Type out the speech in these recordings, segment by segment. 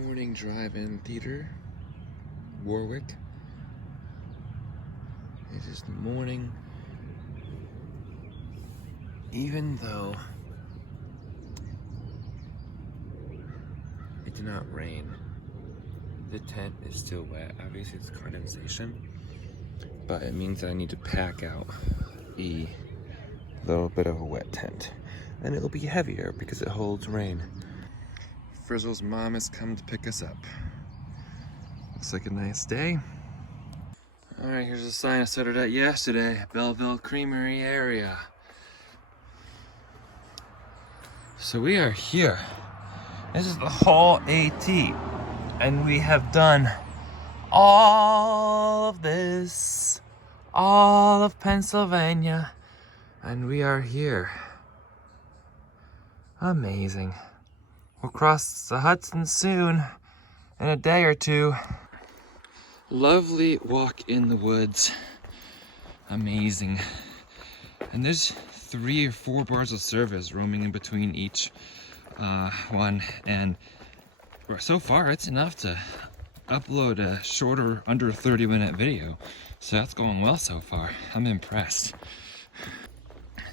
Morning drive-in theater, Warwick. It is the morning. Even though it did not rain, the tent is still wet. Obviously it's condensation, but it means that I need to pack out a little bit of a wet tent. And it'll be heavier because it holds rain. Frizzle's mom has come to pick us up. Looks like a nice day. All right, here's a sign I started at yesterday, Belleville Creamery area. So we are here. This is the whole AT, and we have done all of this, all of Pennsylvania, and we are here. Amazing. We'll cross the Hudson soon, in a day or two. Lovely walk in the woods. Amazing. And there's 3 or 4 bars of service roaming in between each one. And so far, it's enough to upload a shorter, under 30-minute video. So that's going well so far. I'm impressed.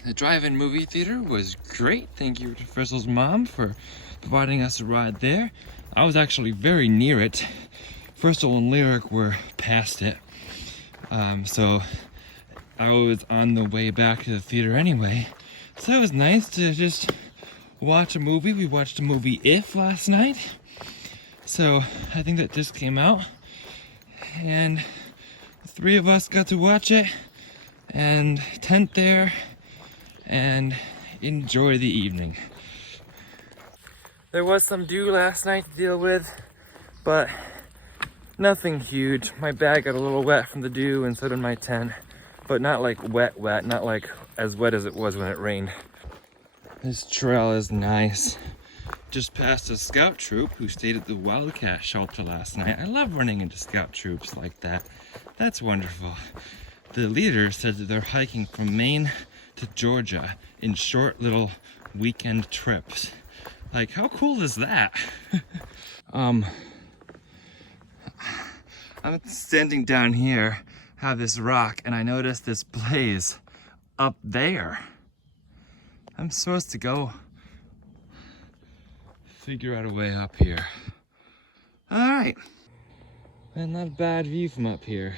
The drive-in movie theater was great. Thank you to Frizzle's mom for providing us a ride there. I was actually very near it. Frizzle and Lyric were past it. So I was on the way back to the theater anyway. So it was nice to just watch a movie. We watched a movie If last night. So I think that just came out. And the 3 of us got to watch it and tent there and enjoy the evening. There was some dew last night to deal with, but nothing huge. My bag got a little wet from the dew and so did my tent, but not like wet, not like as wet as it was when it rained. This trail is nice. Just past a scout troop who stayed at the Wildcat shelter last night. I love running into scout troops like that. That's wonderful. The leader said that they're hiking from Maine to Georgia in short little weekend trips. Like, how cool is that? I'm standing down here, have this rock, and I noticed this blaze up there. I'm supposed to go figure out a way up here. All right. And not a bad view from up here.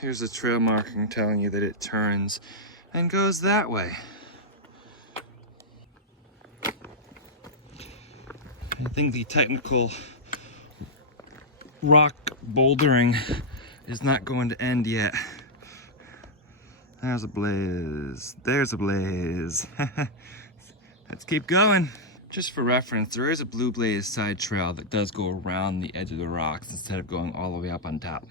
Here's a trail marking telling you that it turns and goes that way. I think the technical rock bouldering is not going to end yet. There's a blaze. There's a blaze. Let's keep going. Just for reference, there is a Blue Blaze side trail that does go around the edge of the rocks instead of going all the way up on top.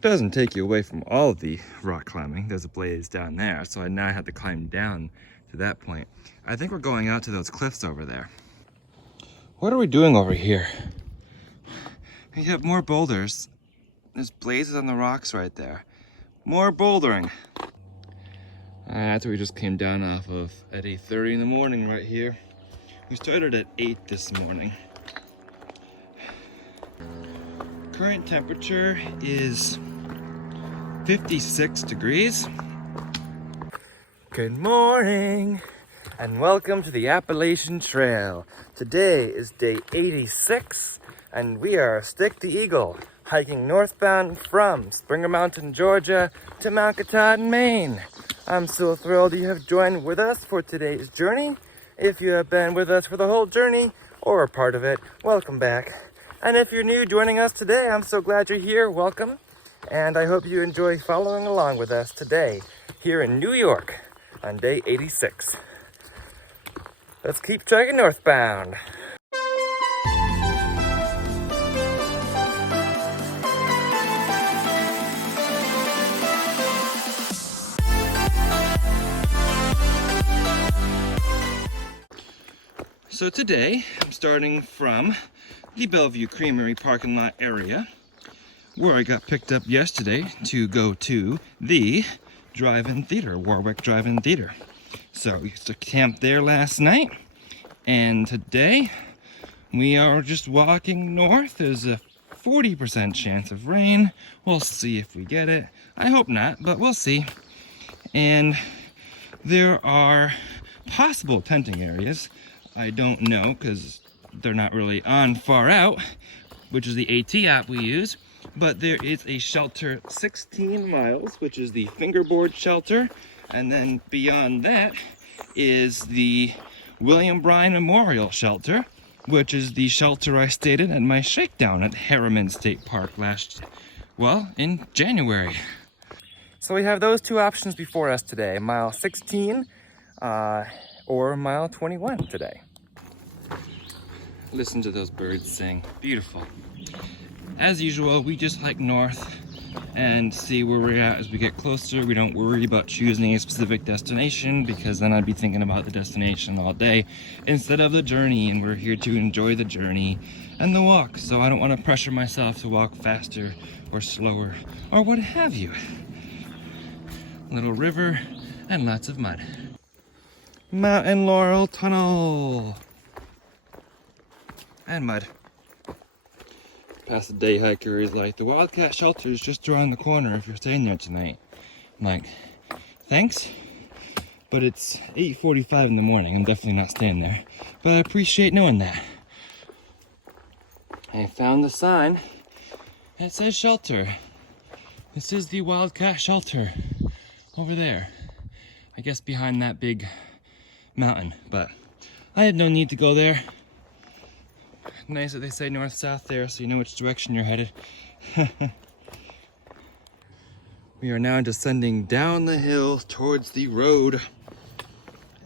Doesn't take you away from all of the rock climbing. There's a blaze down there, so I now have to climb down to that point. I think we're going out to those cliffs over there. What are we doing over here? We have more boulders. There's blazes on the rocks right there. More bouldering. That's what we just came down off of at 8:30 in the morning right here. We started at 8 this morning. Current temperature is 56 degrees. Good morning and welcome to the Appalachian Trail. Today is day 86 and we are Stick the Eagle, hiking northbound from Springer Mountain, Georgia to Mount Katahdin, Maine. I'm so thrilled you have joined with us for today's journey. If you have been with us for the whole journey or a part of it, welcome back. And if you're new joining us today, I'm so glad you're here. Welcome. And I hope you enjoy following along with us today here in New York on day 86. Let's keep trekking northbound. So today, I'm starting from the Bellevue Creamery parking lot area, where I got picked up yesterday to go to the Drive-In Theater, Warwick Drive-In Theater. So we used to camp there last night, and today we are just walking north. There's a 40% chance of rain. We'll see if we get it. I hope not, but we'll see. And there are possible tenting areas. I don't know because they're not really on Far Out, which is the AT app we use. But there is a shelter 16 miles, which is the fingerboard shelter. And then beyond that is the William Bryan Memorial Shelter, which is the shelter I stayed in at my shakedown at Harriman State Park in January. So we have those two options before us today, mile 16 or mile 21 today. Listen to those birds sing, beautiful. As usual, we just hike north and see where we're at as we get closer. We don't worry about choosing a specific destination because then I'd be thinking about the destination all day instead of the journey, and we're here to enjoy the journey and the walk. So I don't want to pressure myself to walk faster or slower or what have you. Little river and lots of mud. Mountain Laurel Tunnel and mud. Past the day hiker is like, the Wildcat Shelter is just around the corner if you're staying there tonight. I'm like, thanks, but it's 8:45 in the morning. I'm definitely not staying there, but I appreciate knowing that. I found the sign. It says shelter. This is the Wildcat Shelter over there. I guess behind that big mountain, but I had no need to go there. Nice that they say north-south there so you know which direction you're headed. We are now descending down the hill towards the road,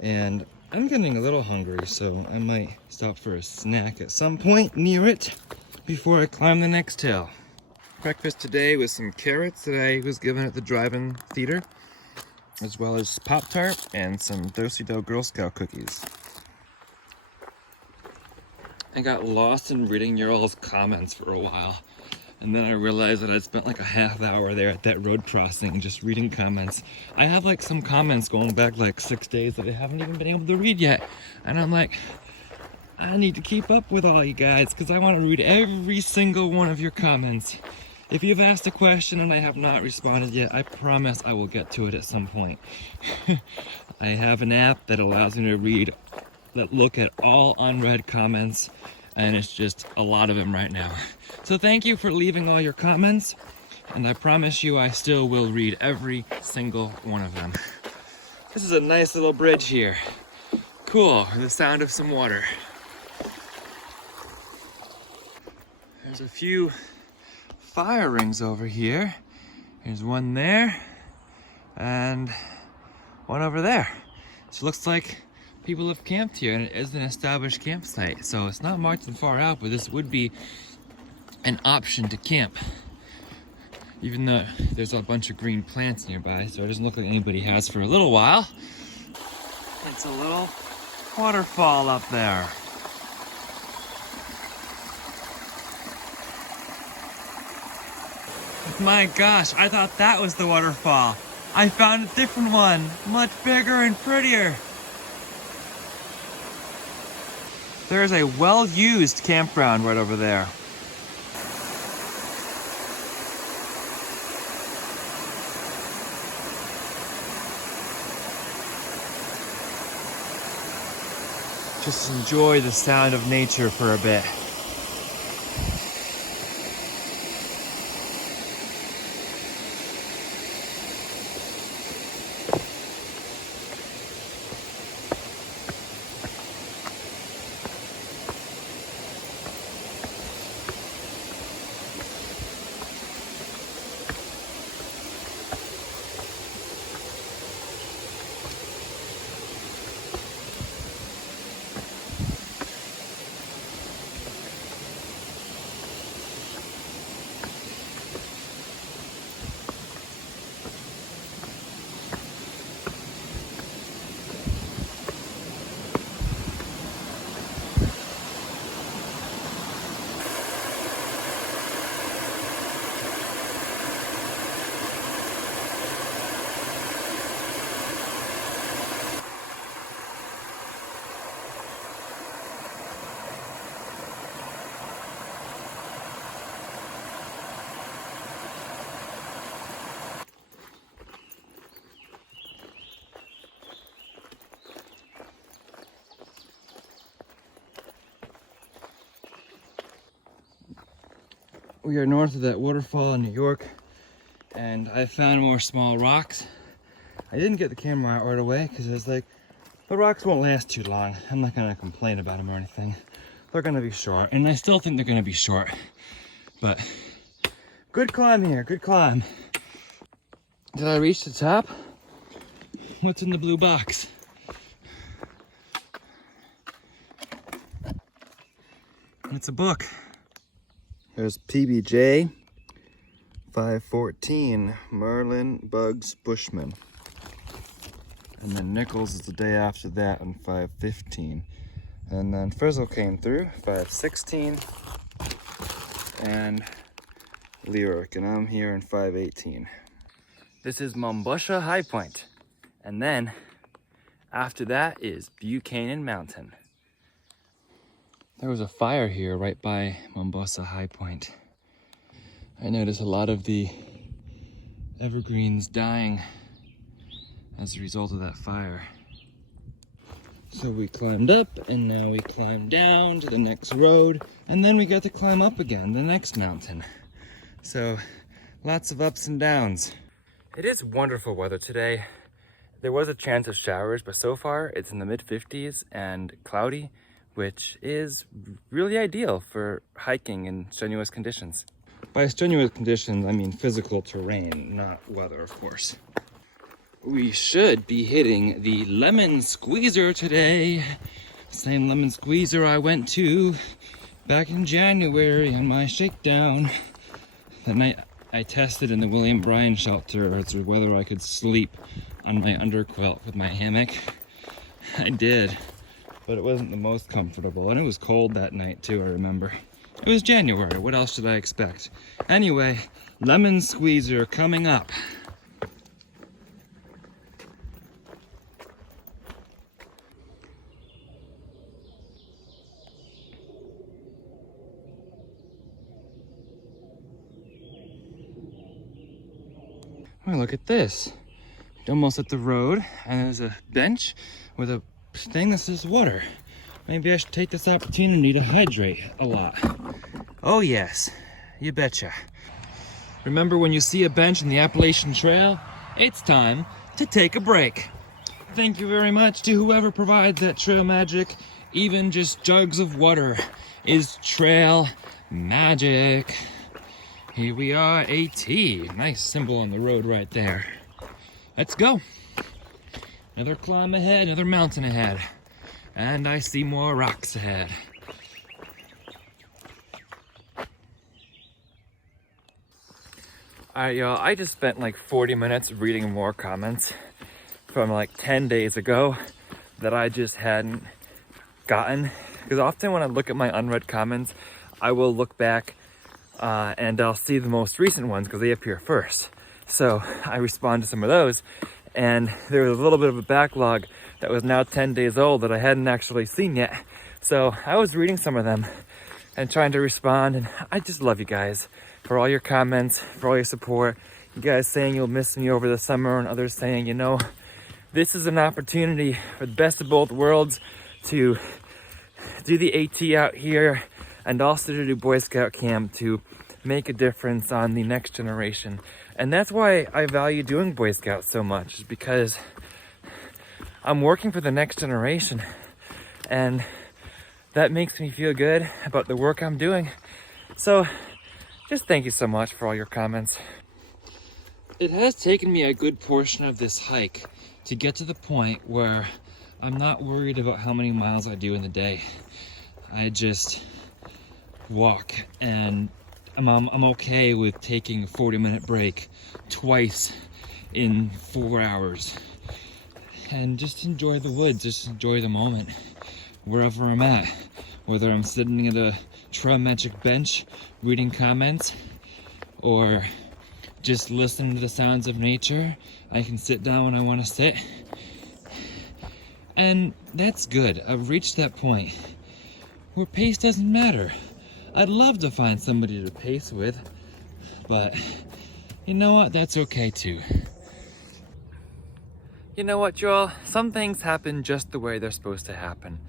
and I'm getting a little hungry, so I might stop for a snack at some point near it before I climb the next hill. Breakfast today was some carrots that I was given at the drive-in theater, as well as Pop-Tart and some Do-Si-Do Girl Scout cookies. I got lost in reading your all's comments for a while, and then I realized that I'd spent like a half hour there at that road crossing just reading comments. I have like some comments going back like 6 days that I haven't even been able to read yet, and I'm like, I need to keep up with all you guys because I want to read every single one of your comments. If you've asked a question and I have not responded yet, I promise I will get to it at some point. I have an app that allows me to look at all unread comments, and it's just a lot of them right now. So thank you for leaving all your comments, and I promise you I still will read every single one of them. This is a nice little bridge here. Cool, the sound of some water. There's a few fire rings over here. There's one there and one over there. So it looks like people have camped here, and it is an established campsite. So it's not marked and far out, but this would be an option to camp. Even though there's a bunch of green plants nearby, so it doesn't look like anybody has for a little while. It's a little waterfall up there. My gosh, I thought that was the waterfall. I found a different one, much bigger and prettier. There's a well-used campground right over there. Just enjoy the sound of nature for a bit. we are north of that waterfall in New York, and I found more small rocks. I didn't get the camera out right away because I was like, the rocks won't last too long. I'm not gonna complain about them or anything. They're gonna be short, and I still think they're gonna be short. But good climb here, good climb. Did I reach the top? What's in the blue box? It's a book. There's PBJ 514, Merlin, Bugs, Bushman. And then Nichols is the day after that on 515. And then Frizzle came through, 516. And Lyric, and I'm here in 518. This is Mombusha High Point. And then after that is Buchanan Mountain. There was a fire here right by Mombasa High Point. I noticed a lot of the evergreens dying as a result of that fire. So we climbed up, and now we climbed down to the next road, and then we got to climb up again, the next mountain. So lots of ups and downs. It is wonderful weather today. There was a chance of showers, but so far it's in the mid-50s and cloudy, which is really ideal for hiking in strenuous conditions. By strenuous conditions, I mean physical terrain, not weather, of course. We should be hitting the lemon squeezer today. Same lemon squeezer I went to back in January on my shakedown. That night I tested in the William Bryan shelter as to whether I could sleep on my underquilt with my hammock. I did. But it wasn't the most comfortable, and it was cold that night too, I remember. It was January, what else did I expect? Anyway, lemon squeezer coming up. Oh, look at this. Almost at the road, and there's a bench with a thing that says water. Maybe I should take this opportunity to hydrate a lot. Oh yes, you betcha. Remember, when you see a bench in the Appalachian Trail, it's time to take a break. Thank you very much to whoever provides that trail magic. Even just jugs of water is trail magic. Here we are, AT. Nice symbol on the road right there. Let's go. Another climb ahead, another mountain ahead. And I see more rocks ahead. Alright, y'all, I just spent like 40 minutes reading more comments from like 10 days ago that I just hadn't gotten. Because often when I look at my unread comments, I will look back and I'll see the most recent ones because they appear first. So I respond to some of those, and there was a little bit of a backlog that was now 10 days old that I hadn't actually seen yet. So I was reading some of them and trying to respond, and I just love you guys for all your comments, for all your support. You guys saying you'll miss me over the summer, and others saying, you know, this is an opportunity for the best of both worlds to do the AT out here and also to do Boy Scout camp to make a difference on the next generation. And that's why I value doing Boy Scouts so much, is because I'm working for the next generation, and that makes me feel good about the work I'm doing. So just thank you so much for all your comments. It has taken me a good portion of this hike to get to the point where I'm not worried about how many miles I do in the day. I just walk, and I'm okay with taking a 40-minute break twice in 4 hours and just enjoy the woods, just enjoy the moment wherever I'm at, whether I'm sitting at a trail magic bench reading comments or just listening to the sounds of nature. I can sit down when I want to sit, and that's good. I've reached that point where pace doesn't matter. I'd love to find somebody to pace with, but you know what? That's okay too. You know what, y'all? Some things happen just the way they're supposed to happen.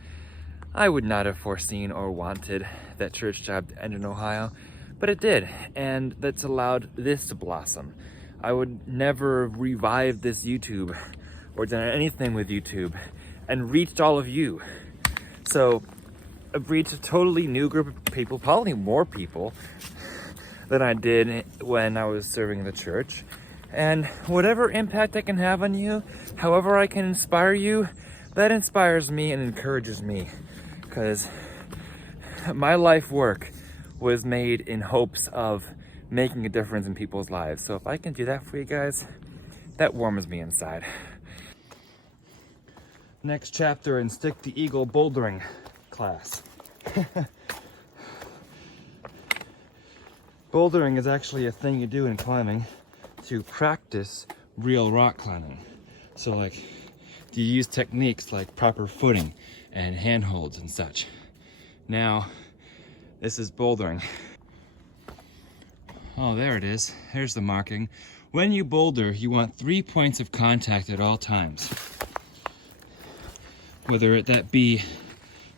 I would not have foreseen or wanted that church job to end in Ohio, but it did, and that's allowed this to blossom. I would never have revived this YouTube or done anything with YouTube and reached all of you. So I've reached a totally new group of people, probably more people than I did when I was serving in the church. And whatever impact I can have on you, however I can inspire you, that inspires me and encourages me. Because my life work was made in hopes of making a difference in people's lives. So if I can do that for you guys, that warms me inside. Next chapter in Stick the Eagle bouldering class. Bouldering is actually a thing you do in climbing to practice real rock climbing. So like, you use techniques like proper footing and handholds and such. Now, this is bouldering. Oh, there it is. Here's the marking. When you boulder, you want 3 points of contact at all times. Whether that be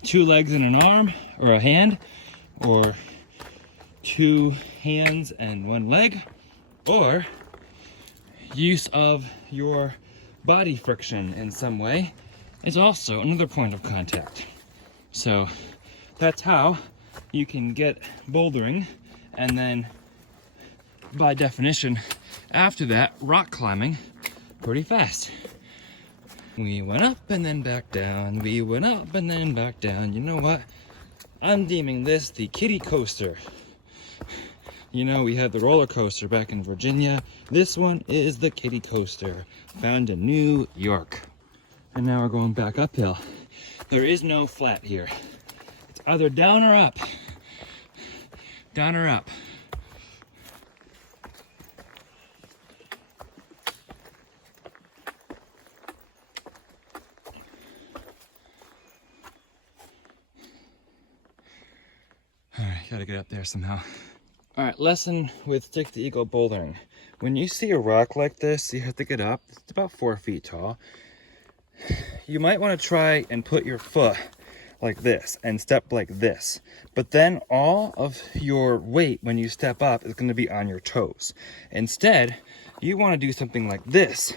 2 legs and an arm, or a hand, or 2 hands and 1 leg, or use of your body friction in some way is also another point of contact. So that's how you can get bouldering, and then by definition after that rock climbing pretty fast. We went up and then back down, we went up and then back down. You know what? I'm deeming this the kiddie coaster. You know, we had the roller coaster back in Virginia. This one is the kiddie coaster, found in New York. And now we're going back uphill. There is no flat here. It's either down or up. Down or up. All right, gotta get up there somehow. All right, lesson with Stick the Eagle bouldering. When you see a rock like this, you have to get up. It's about 4 feet tall. You might want to try and put your foot like this and step like this. But then all of your weight when you step up is going to be on your toes. Instead, you want to do something like this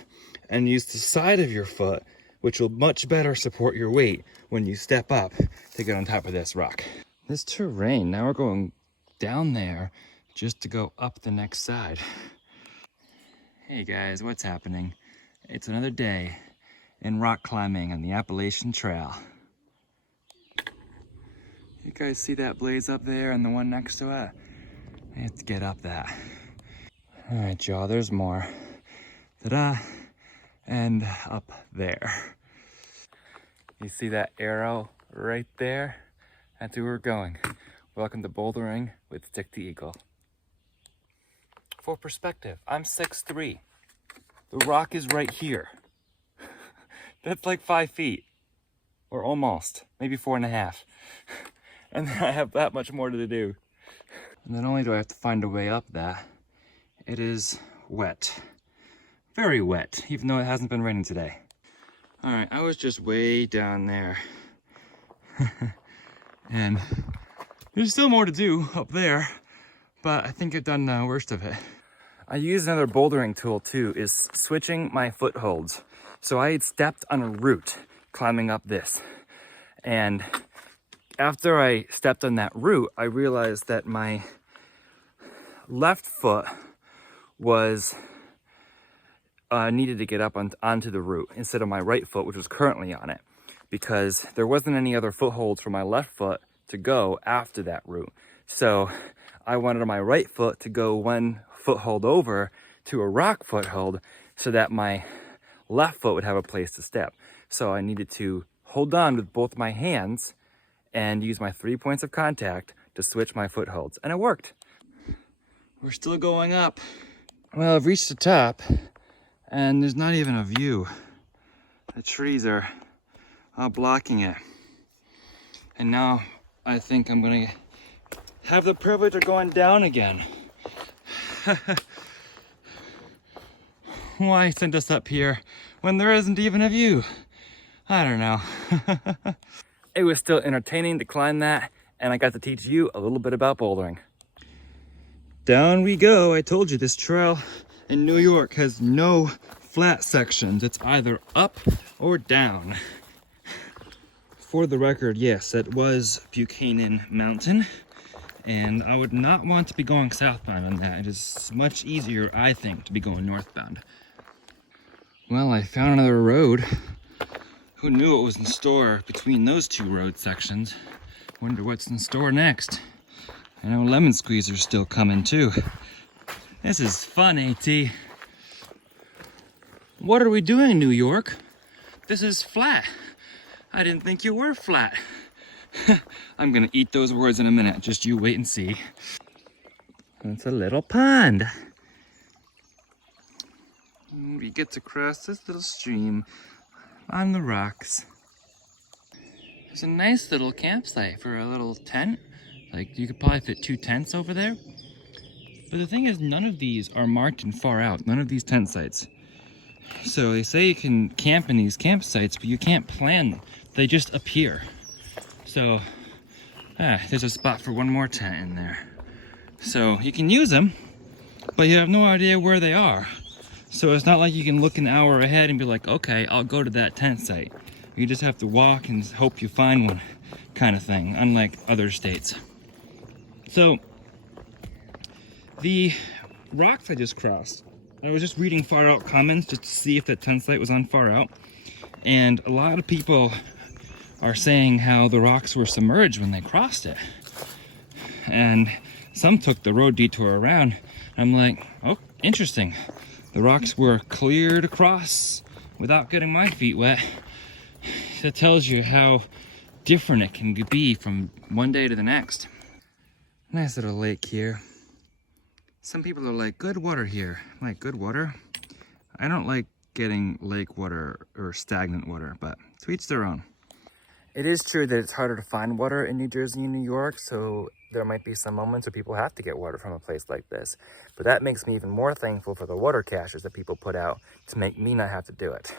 and use the side of your foot, which will much better support your weight when you step up to get on top of this rock. This terrain, now we're going down there just to go up the next side. Hey guys, what's happening? It's another day in rock climbing on the Appalachian Trail. You guys see that blaze up there and the one next to it? I have to get up that. All right, y'all, there's more. Ta-da! And up there. You see that arrow right there? That's where we're going. Welcome to Bouldering with Stick the Eagle. For perspective, I'm 6'3". The rock is right here. That's like 5 feet. Or almost, maybe 4.5. And then I have that much more to do. And not only do I have to find a way up that, it is wet. Very wet, even though it hasn't been raining today. All right, I was just way down there. And there's still more to do up there, but I think I've done the worst of it. I use another bouldering tool too, is switching my footholds. So I had stepped on a root climbing up this. And after I stepped on that root, I realized that my left foot was needed to get up onto the root instead of my right foot, which was currently on it, because there wasn't any other footholds for my left foot to go after that root. So I wanted my right foot to go 1 foothold over to a rock foothold so that my left foot would have a place to step. So I needed to hold on with both my hands and use my 3 points of contact to switch my footholds. And it worked. We're still going up. Well, I've reached the top and there's not even a view. The trees are all blocking it. And now I think I'm gonna have the privilege of going down again. Why send us up here when there isn't even a view? I don't know. It was still entertaining to climb that, and I got to teach you a little bit about bouldering. down we go. I told you this trail in New York has no flat sections. It's either up or down. For the record, yes, it was Buchanan Mountain, and I would not want to be going southbound on that. It is much easier, I think, to be going northbound. Well, I found another road. Who knew what was in store between those two road sections? Wonder what's in store next. I know lemon squeezer's still coming too. This is fun, AT. What are we doing, New York? This is flat. I didn't think you were flat. I'm gonna eat those words in a minute. Just you wait and see. It's a little pond. We get to cross this little stream on the rocks. It's a nice little campsite for a little tent. Like, you could probably fit 2 tents over there. But the thing is, none of these are marked and far out. None of these tent sites. So they say you can camp in these campsites, but you can't plan them. They just appear. So, there's a spot for one more tent in there. So you can use them, but you have no idea where they are. So it's not like you can look an hour ahead and be like, okay, I'll go to that tent site. You just have to walk and hope you find one, kind of thing, unlike other states. So, the rocks I just crossed, I was just reading far out comments just to see if that tent site was on far out. And a lot of people are saying how the rocks were submerged when they crossed it. And some took the road detour around. I'm like, oh, interesting. The rocks were cleared across without getting my feet wet. That tells you how different it can be from one day to the next. Nice little lake here. Some people are like, good water here. I'm like, good water? I don't like getting lake water or stagnant water, but to each their own. It is true that it's harder to find water in New Jersey and New York, so there might be some moments where people have to get water from a place like this. But that makes me even more thankful for the water caches that people put out to make me not have to do it.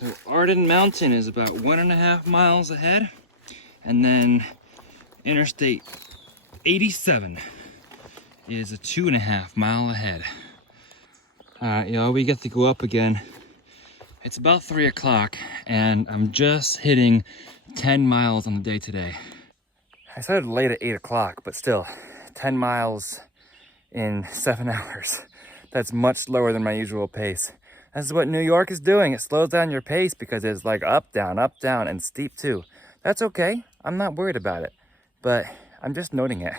So Arden Mountain is about 1.5 miles ahead, and then Interstate 87 is a 2.5 mile ahead. We get to go up again. It's about 3 o'clock, and I'm just hitting 10 miles on the day today. I started late at 8 o'clock, but still, 10 miles in 7 hours. That's much slower than my usual pace. This is what New York is doing. It slows down your pace because it's like up, down, and steep too. That's okay. I'm not worried about it, but I'm just noting it.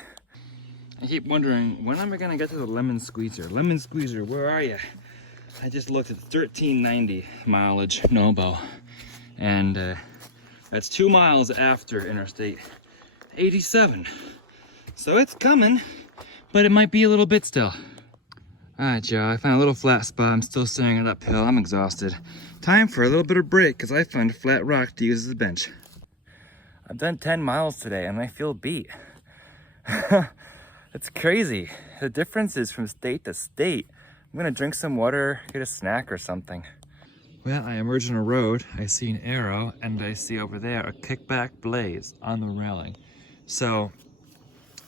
I keep wondering, when am I gonna get to the lemon squeezer? Lemon squeezer, where are you? I just looked at 1390 mileage Nobo, and that's 2 miles after Interstate 87. So it's coming, but it might be a little bit still. All right, y'all, I found a little flat spot. I'm still staring it uphill. I'm exhausted. Time for a little bit of break, because I found a flat rock to use as a bench. I've done 10 miles today, and I feel beat. It's crazy. The difference is from state to state. I'm gonna drink some water, get a snack or something. Well, I emerge on a road, I see an arrow, and I see over there a kickback blaze on the railing. So,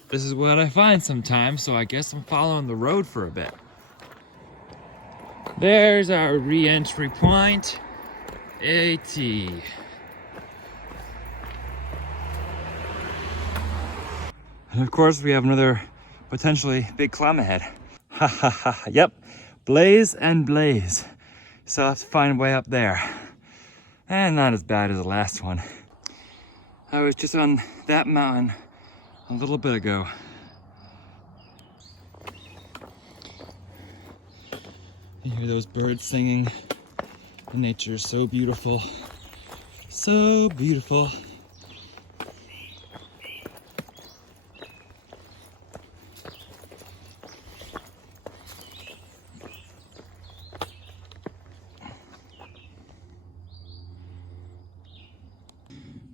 this is what I find sometimes, so I guess I'm following the road for a bit. There's our re-entry point, AT. And of course, we have another potentially big climb ahead. Ha ha ha, yep. Blaze and blaze. So I'll have to find a way up there. And not as bad as the last one. I was just on that mountain a little bit ago. You hear those birds singing. The nature is so beautiful. So beautiful.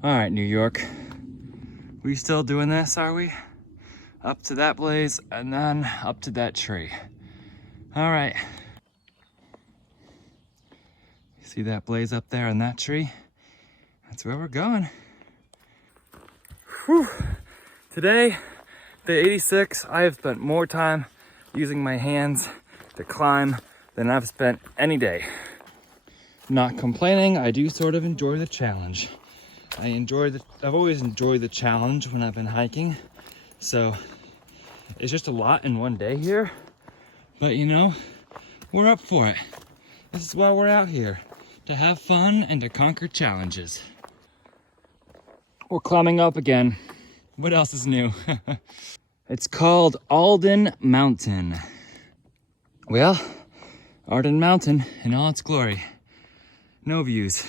All right, New York. We still doing this, are we? Up to that blaze and then up to that tree. All right. See that blaze up there on that tree? That's where we're going. Whew. Today, The 86, I have spent more time using my hands to climb than I've spent any day. Not complaining, I do sort of enjoy the challenge. I've always enjoyed the challenge when I've been hiking. So it's just a lot in one day here, but you know, we're up for it. This is why we're out here, to have fun and to conquer challenges. We're climbing up again. What else is new? It's called Alden Mountain. Well, Alden Mountain in all its glory. No views.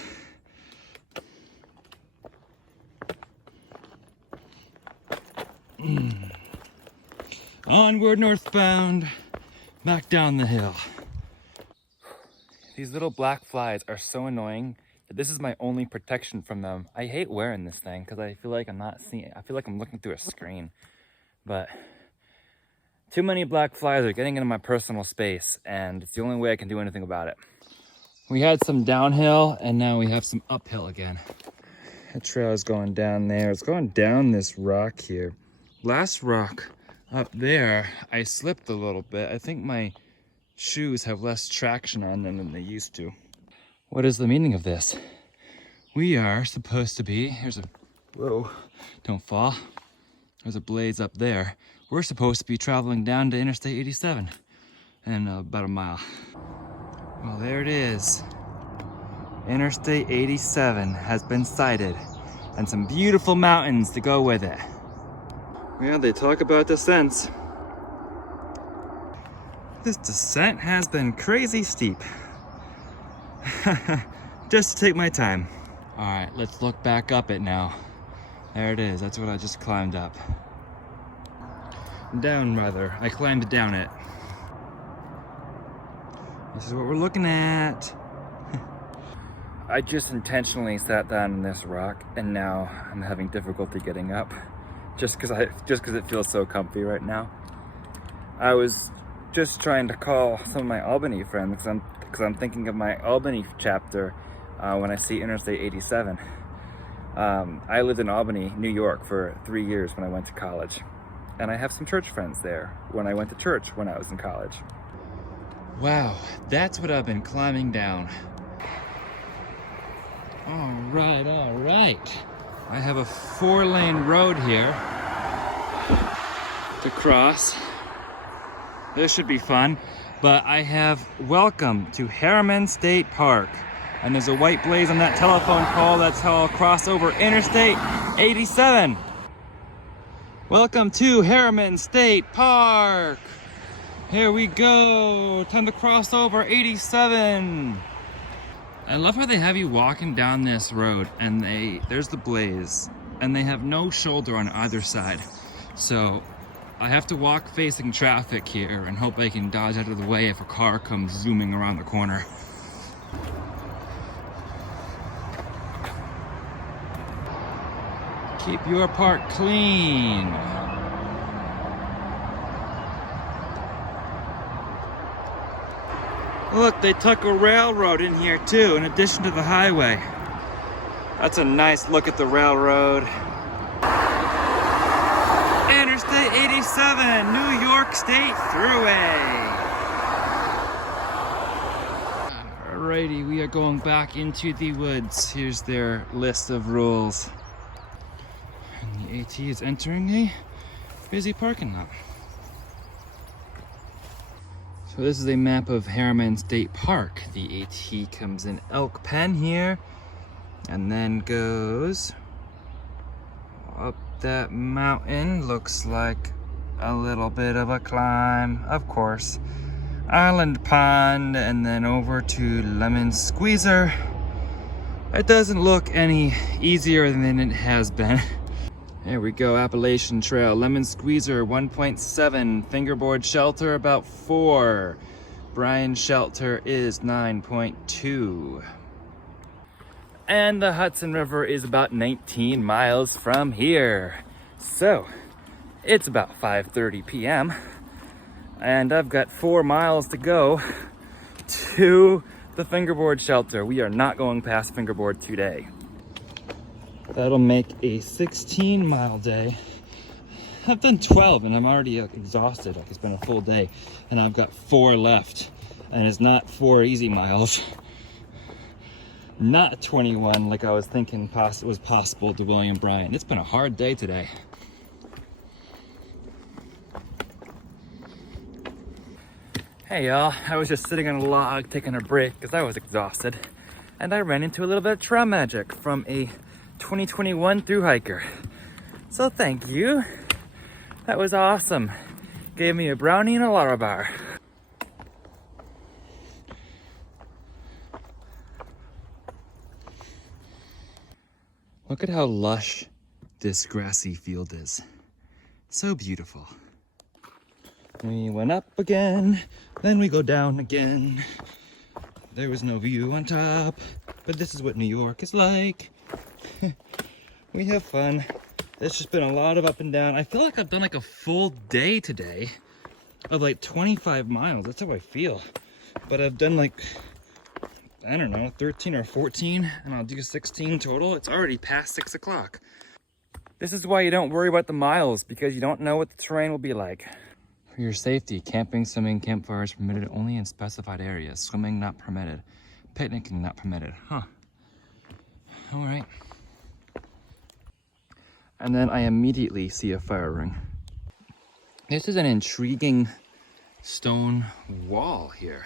Onward northbound, back down the hill. These little black flies are so annoying that this is my only protection from them. I hate wearing this thing because I feel like I'm not seeing it. I feel like I'm looking through a screen. But too many black flies are getting into my personal space, and it's the only way I can do anything about it. We had some downhill and now we have some uphill again. The trail is going down there. It's going down this rock here. Last rock up there, I slipped a little bit. I think my shoes have less traction on them than they used to. What is the meaning of this? We are supposed to be, whoa, don't fall. There's a blaze up there. We're supposed to be traveling down to Interstate 87 in about a mile. Well, there it is. Interstate 87 has been sighted, and some beautiful mountains to go with it. Yeah, they talk about descents. This descent has been crazy steep. Just to take my time. All right, let's look back up it now. There it is, that's what I just climbed up. Down rather, I climbed down it. This is what we're looking at. I just intentionally sat down on this rock and now I'm having difficulty getting up. Just because it feels so comfy right now. I was just trying to call some of my Albany friends because I'm thinking of my Albany chapter when I see Interstate 87. I lived in Albany, New York for 3 years when I went to college. And I have some church friends there when I went to church when I was in college. Wow, that's what I've been climbing down. All right. I have a 4-lane road here to cross. This should be fun, but I have welcome to Harriman State Park. And there's a white blaze on that telephone pole. That's how I'll cross over Interstate 87. Welcome to Harriman State Park. Here we go. Time to cross over 87. I love how they have you walking down this road and there's the blaze and they have no shoulder on either side. So I have to walk facing traffic here and hope I can dodge out of the way if a car comes zooming around the corner. Keep your park clean. Look, they took a railroad in here too, in addition to the highway. That's a nice look at the railroad. Interstate 87, New York State Thruway. Alrighty, we are going back into the woods. Here's their list of rules. And the AT is entering a busy parking lot. So this is a map of Harriman State Park. The AT comes in Elk Pen here and then goes up that mountain. Looks like a little bit of a climb, of course. Island Pond and then over to Lemon Squeezer. It doesn't look any easier than it has been. There we go, Appalachian Trail, Lemon Squeezer 1.7, fingerboard shelter about 4. Bryan shelter is 9.2. And the Hudson River is about 19 miles from here. So, it's about 5:30 p.m. and I've got 4 miles to go to the fingerboard shelter. We are not going past fingerboard today. That'll make a 16-mile day. I've done 12 and I'm already exhausted. Like, it's been a full day and I've got 4 left, and it's not 4 easy miles. Not 21 like I was thinking was possible to William Bryan. It's been a hard day today. Hey y'all, I was just sitting on a log taking a break because I was exhausted, and I ran into a little bit of trail magic from a 2021 Thru-Hiker. So thank you. That was awesome. Gave me a brownie and a Lara bar. Look at how lush this grassy field is. So beautiful. We went up again, then we go down again. There was no view on top, but this is what New York is like. We have fun. There's just been a lot of up and down. I feel like I've done like a full day today of like 25 miles. That's how I feel. But I've done like, I don't know, 13 or 14, and I'll do 16 total. It's already past 6 o'clock. This is why you don't worry about the miles, because you don't know what the terrain will be like. For your safety, camping, swimming, campfires permitted only in specified areas. Swimming not permitted. Picnicking not permitted. Huh. All right. And then I immediately see a fire ring. This is an intriguing stone wall here.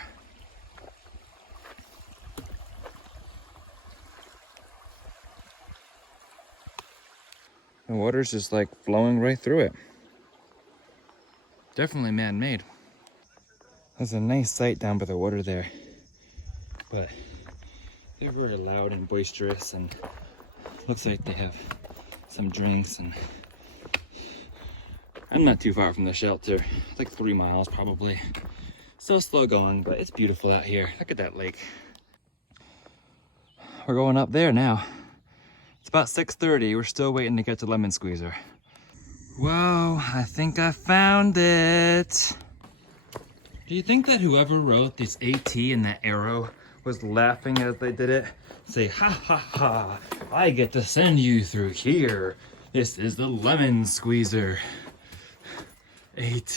The water's just like flowing right through it. Definitely man-made. There's a nice sight down by the water there, but they're very loud and boisterous, and looks like they have some drinks. And I'm not too far from the shelter, like 3 miles probably. Still slow going, but it's beautiful out here. Look at that lake. We're going up there now. It's about 6:30. We're still waiting to get to Lemon Squeezer. Whoa, I think I found it. Do you think that whoever wrote this AT and that arrow was laughing as they did it? Say, ha ha ha, I get to send you through here. This is the Lemon Squeezer. AT.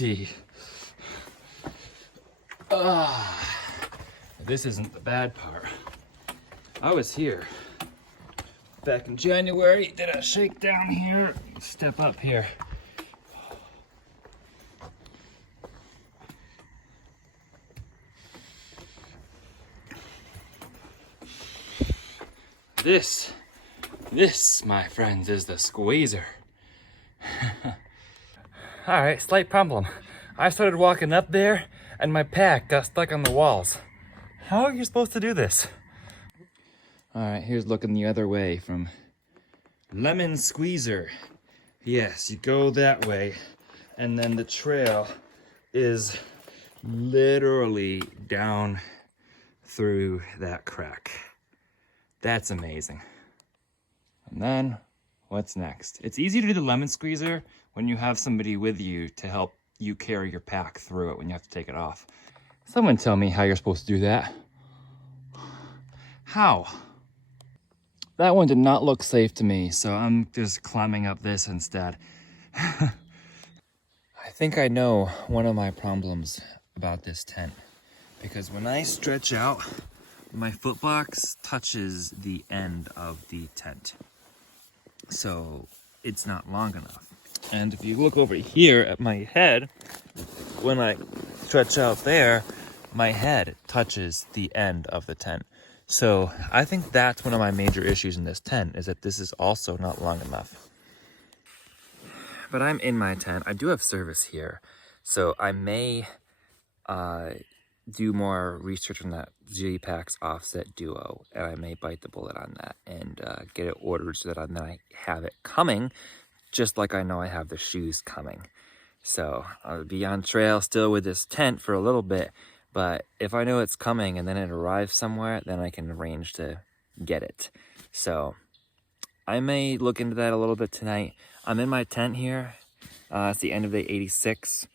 This isn't the bad part. I was here back in January, did a shakedown here, step up here. This, my friends, is the squeezer. All right, slight problem. I started walking up there and my pack got stuck on the walls. How are you supposed to do this? All right, here's looking the other way from Lemon Squeezer. Yes, you go that way, and then the trail is literally down through that crack. That's amazing. And then, what's next? It's easy to do the Lemon Squeezer when you have somebody with you to help you carry your pack through it when you have to take it off. Someone tell me how you're supposed to do that. How? That one did not look safe to me, so I'm just climbing up this instead. I think I know one of my problems about this tent, because when I stretch out, my foot box touches the end of the tent, so it's not long enough. And if you look over here at my head, when I stretch out there, my head touches the end of the tent. So I think that's one of my major issues in this tent, is that this is also not long enough. But I'm in my tent. I do have service here, so I may do more research on that Z-Packs Offset Duo, and I may bite the bullet on that and get it ordered so that I have it coming, just like I know I have the shoes coming. So I'll be on trail still with this tent for a little bit, but if I know it's coming and then it arrives somewhere, then I can arrange to get it. So I may look into that a little bit tonight. I'm in my tent here. It's the end of day 86.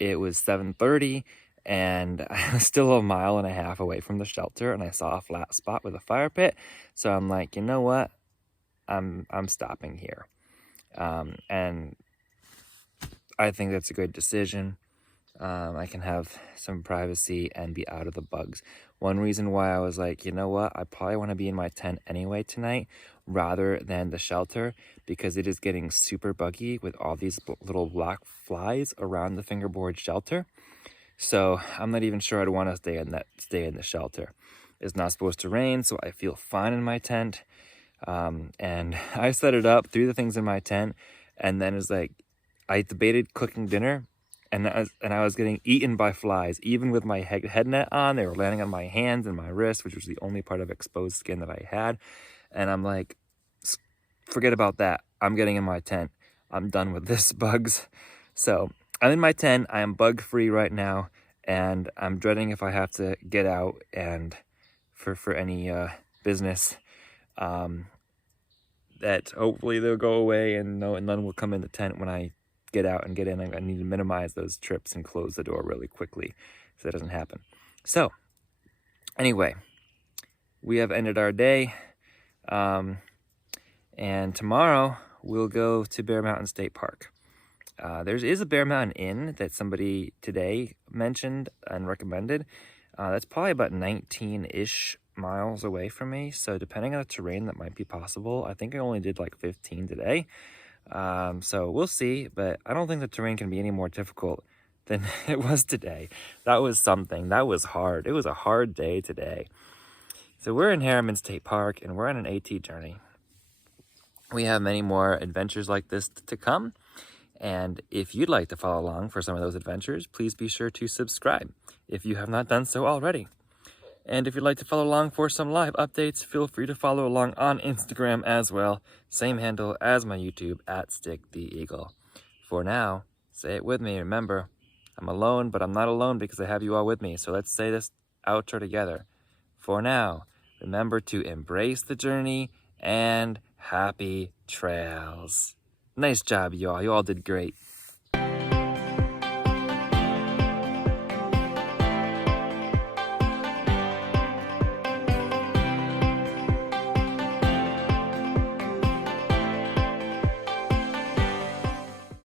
It was 7:30 and I was still 1.5 miles away from the shelter, and I saw a flat spot with a fire pit. So I'm like, you know what? I'm stopping here. And I think that's a good decision. I can have some privacy and be out of the bugs. One reason why I was like, you know what, I probably want to be in my tent anyway tonight rather than the shelter, because it is getting super buggy with all these little black flies around the fingerboard shelter. So I'm not even sure I'd want to stay in the shelter. It's not supposed to rain, so I feel fine in my tent. And I set it up, threw the things in my tent, and then it was like, I debated cooking dinner, and I was getting eaten by flies. Even with my head net on, they were landing on my hands and my wrist, which was the only part of exposed skin that I had. And I'm like, forget about that. I'm getting in my tent. I'm done with this bugs. So I'm in my tent. I am bug free right now, and I'm dreading if I have to get out and for any business. That hopefully they'll go away and none will come in the tent when I get out and get in. I need to minimize those trips and close the door really quickly so that doesn't happen. So anyway, we have ended our day. And tomorrow we'll go to Bear Mountain State Park. There is a Bear Mountain Inn that somebody today mentioned and recommended. That's probably about 19-ish miles away from me. So depending on the terrain, that might be possible. I think I only did like 15 today. So we'll see, but I don't think the terrain can be any more difficult than it was today. That was something. That was hard. It was a hard day today. So we're in Harriman State Park, and we're on an AT journey. We have many more adventures like this to come. And if you'd like to follow along for some of those adventures, please be sure to subscribe if you have not done so already. And if you'd like to follow along for some live updates, feel free to follow along on Instagram as well. Same handle as my YouTube, @StickTheEagle. For now, say it with me. Remember, I'm alone, but I'm not alone because I have you all with me. So let's say this outro together. For now, remember to embrace the journey and happy trails. Nice job, y'all. You all did great.